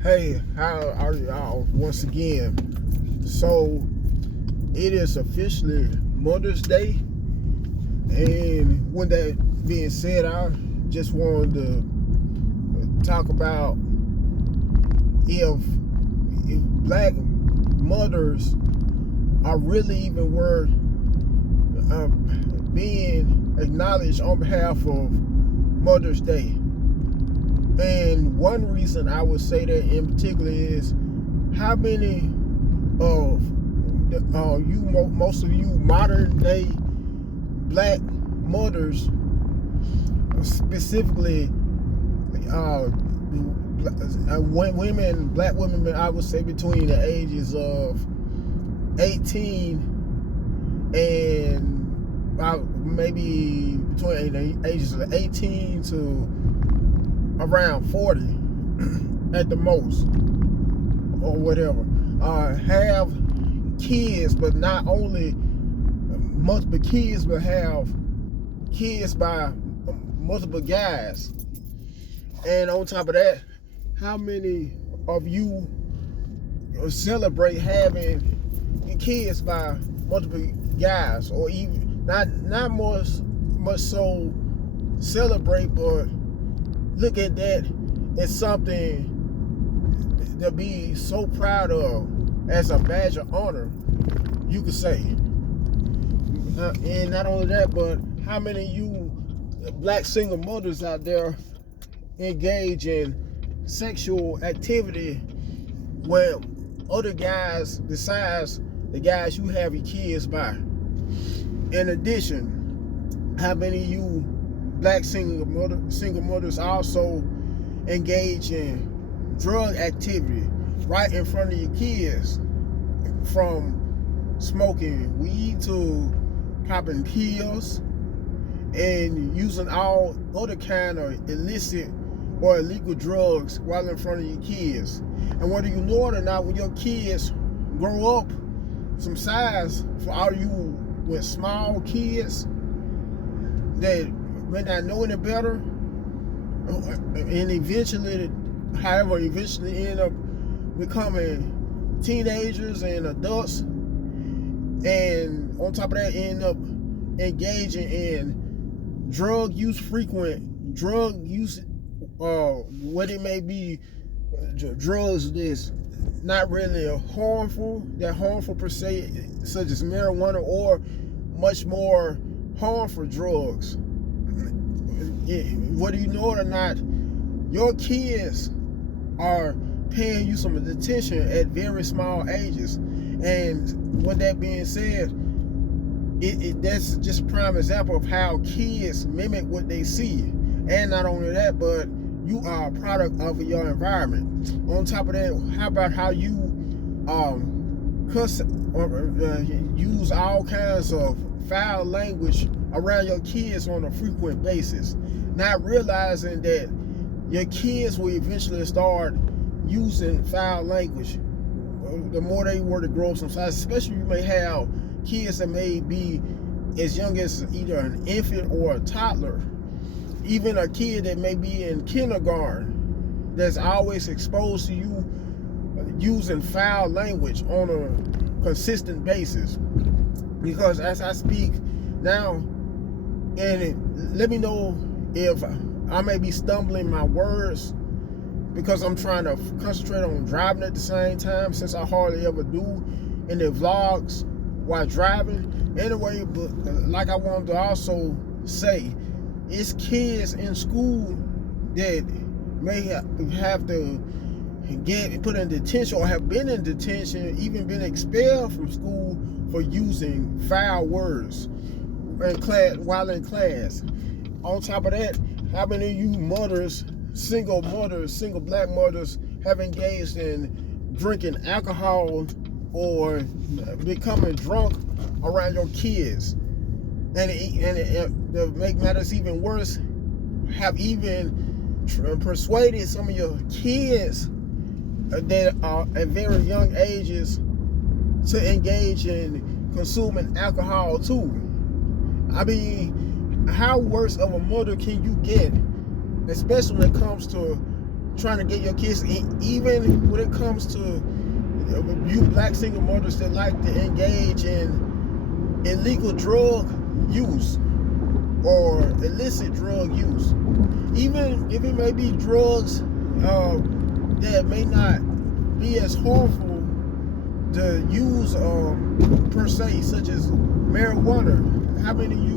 Hey, how are y'all once again? So, it is officially Mother's Day, and with that being said, I just wanted to talk about if black mothers are really even worth being acknowledged on behalf of Mother's Day. And one reason I would say that in particular is how many of most of you modern day black mothers, specifically black women, I would say between the ages of 18 and maybe between the ages of 18 to around 40 at the most, or whatever, have kids, but not only multiple kids, but have kids by multiple guys. And on top of that, how many of you celebrate having kids by multiple guys, or even not much so celebrate, but look at that as something to be so proud of, as a badge of honor, you could say. And not only that, but how many of you black single mothers out there engage in sexual activity where other guys besides the guys you have your kids by? In addition, how many of you black single mothers also engage in drug activity right in front of your kids, from smoking weed to popping pills and using all other kind of illicit or illegal drugs while in front of your kids? And whether you know it or not, when your kids grow up some size, for all you with small kids that may not know any better, and eventually end up becoming teenagers and adults, and on top of that end up engaging in drug use, what it may be, drugs that's not really harmful per se, such as marijuana, or much more harmful drugs. Whether you know it or not, your kids are paying you some attention at very small ages. And with that being said, that's just a prime example of how kids mimic what they see. And not only that, but you are a product of your environment. On top of that, how about how you cuss or use all kinds of foul language around your kids on a frequent basis, not realizing that your kids will eventually start using foul language the more they were to grow some size. Especially you may have kids that may be as young as either an infant or a toddler, even a kid that may be in kindergarten, that's always exposed to you using foul language on a consistent basis. Because as I speak now, and let me know if I may be stumbling my words, because I'm trying to concentrate on driving at the same time, since I hardly ever do in the vlogs while driving. Anyway, but like I wanted to also say, it's kids in school that may have to get put in detention, or have been in detention, even been expelled from school for using foul words in class, while in class. On top of that, how many of you single black mothers, have engaged in drinking alcohol or becoming drunk around your kids? And to make matters even worse, have even persuaded some of your kids that are at very young ages to engage in consuming alcohol too. I mean, how worse of a mother can you get, especially when it comes to trying to get your kids, even when it comes to you black single mothers that like to engage in illegal drug use or illicit drug use, even if it may be drugs that may not be as harmful to use per se, such as marijuana. How many of you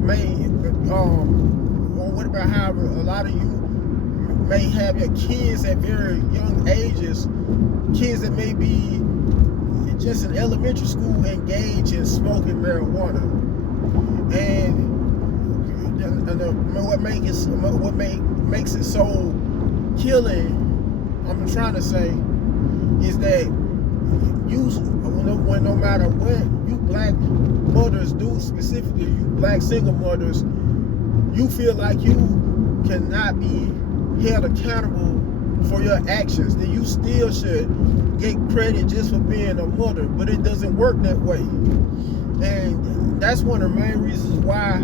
may, or what about how a lot of you may have your kids at very young ages, kids that may be just in elementary school engage in smoking marijuana. And what makes it so killing, I'm trying to say, is that when no matter what you black mothers do, specifically you black single mothers, you feel like you cannot be held accountable for your actions, that you still should get credit just for being a mother, but it doesn't work that way. And that's one of the main reasons why,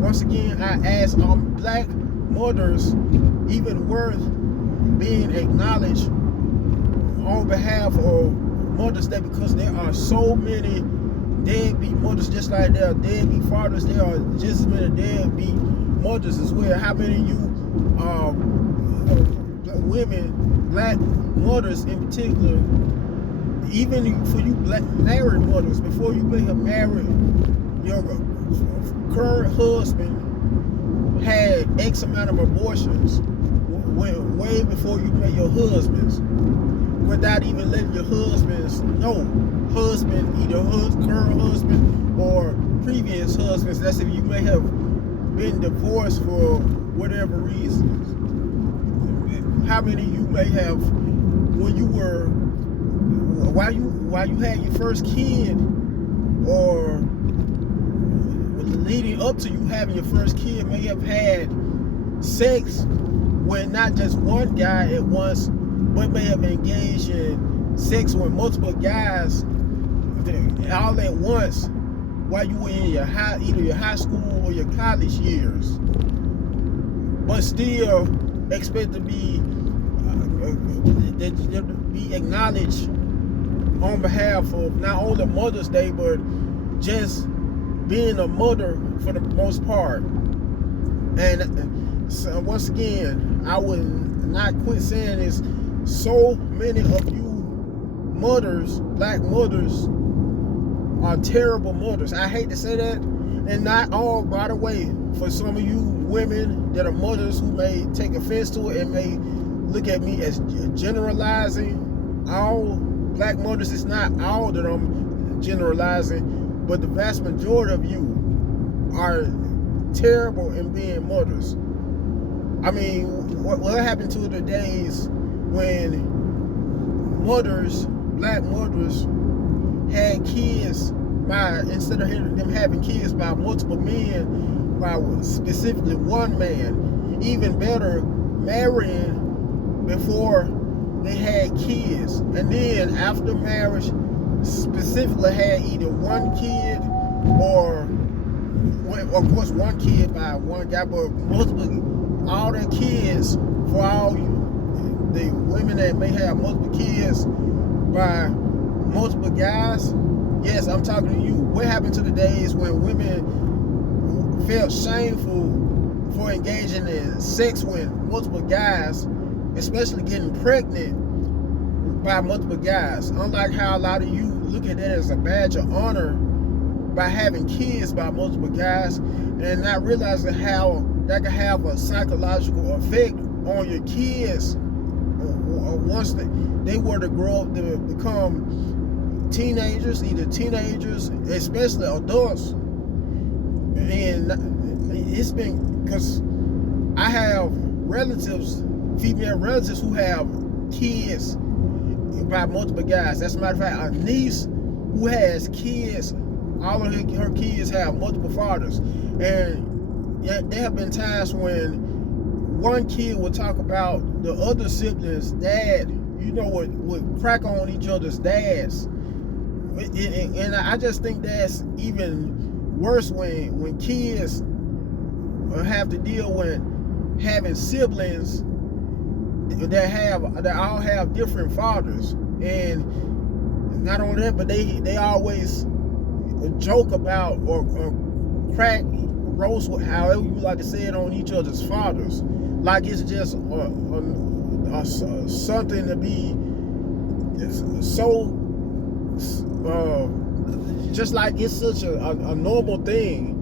once again, I ask, black mothers even worth being acknowledged on behalf of mothers? That because there are so many deadbeat mothers, just like there are deadbeat fathers, there are just as many deadbeat mothers as well. How many of you women, black mothers in particular, even for you black married mothers, before you may have married your current husband, had X amount of abortions way before you met your husbands, without even letting your husbands know. Husband, either current husband or previous husbands. That's if you may have been divorced for whatever reasons. How many of you may have, when you were, while you had your first kid, or leading up to you having your first kid, may have had sex with not just one guy at once, but may have engaged in sex with multiple guys all at once while you were in your either your high school or your college years, but still expect to be acknowledged on behalf of not only Mother's Day, but just being a mother for the most part. And so once again, I would not quit saying this. So many of you mothers, black mothers, are terrible mothers. I hate to say that, and not all, by the way, for some of you women that are mothers who may take offense to it and may look at me as generalizing all black mothers. It's not all that I'm generalizing, but the vast majority of you are terrible in being mothers. I mean, what happened to the days when mothers, black mothers, had kids by, instead of them having kids by multiple men, by specifically one man? Even better, marrying before they had kids, and then after marriage specifically had either one kid or, of course, one kid by one guy, but multiple, all their kids, for all the women that may have multiple kids by multiple guys. Yes, I'm talking to you. What happened to the days when women felt shameful for engaging in sex with multiple guys, especially getting pregnant by multiple guys? Unlike how a lot of you look at that as a badge of honor by having kids by multiple guys, and not realizing how that can have a psychological effect on your kids once they were to grow up to become teenagers, either teenagers, especially adults. And it's been, because I have relatives, female relatives, who have kids by multiple guys. As a matter of fact, a niece who has kids, all of her kids have multiple fathers. And there have been times when one kid would talk about the other siblings' dad, would crack on each other's dads. And I just think that's even worse when kids have to deal with having siblings that all have different fathers, and not only that, but they always joke about or crack roast, however you like to say it, on each other's fathers, like it's just something to be so just like it's such a normal thing,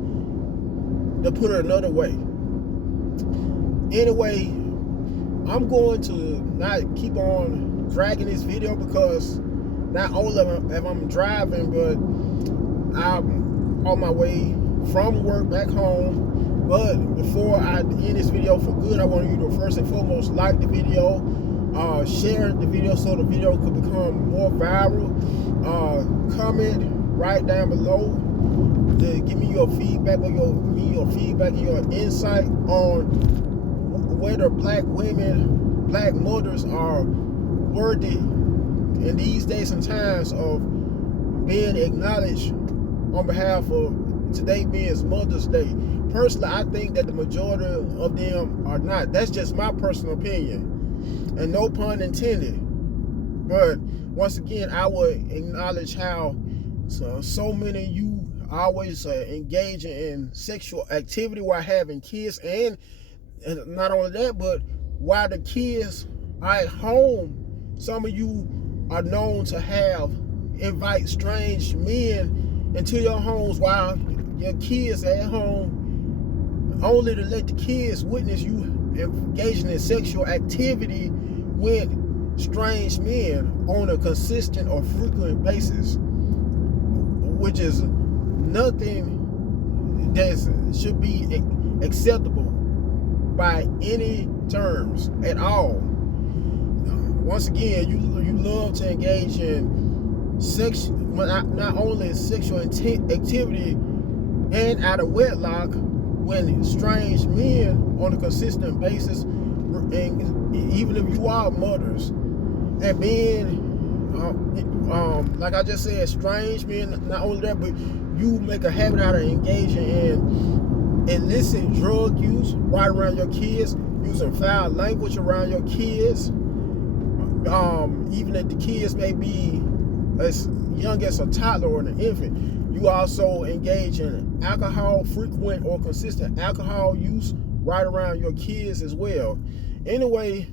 to put it another way. Anyway, I'm going to not keep on dragging this video, because not only if I'm driving, but I'm on my way from work back home. But before I end this video for good, I want you to first and foremost like the video, share the video so the video could become more viral. Comment right down below to give me your feedback and your insight on whether black women, black mothers are worthy in these days and times of being acknowledged on behalf of today being Mother's Day. Personally, I think that the majority of them are not. That's just my personal opinion, and no pun intended. But once again, I would acknowledge how so many of you always engaging in sexual activity while having kids, and not only that, but while the kids are at home. Some of you are known to invite strange men into your homes while your kids are at home, only to let the kids witness you engaging in sexual activity with strange men on a consistent or frequent basis, which is nothing that should be acceptable by any terms at all. Once again, you love to engage in not only sexual activity and out of wedlock when strange men on a consistent basis, and even if you are mothers, and being like I just said, strange men. Not only that, but you make a habit out of engaging in illicit drug use right around your kids, using foul language around your kids, even if the kids may be as young as a toddler or an infant. You also engage in alcohol, frequent or consistent alcohol use right around your kids as well. Anyway,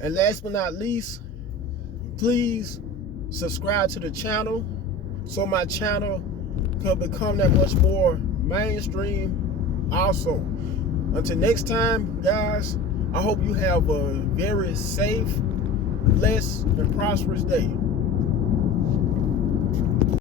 and last but not least, please subscribe to the channel so my channel could become that much more mainstream also. Until next time, guys, I hope you have a very safe, blessed, and prosperous day.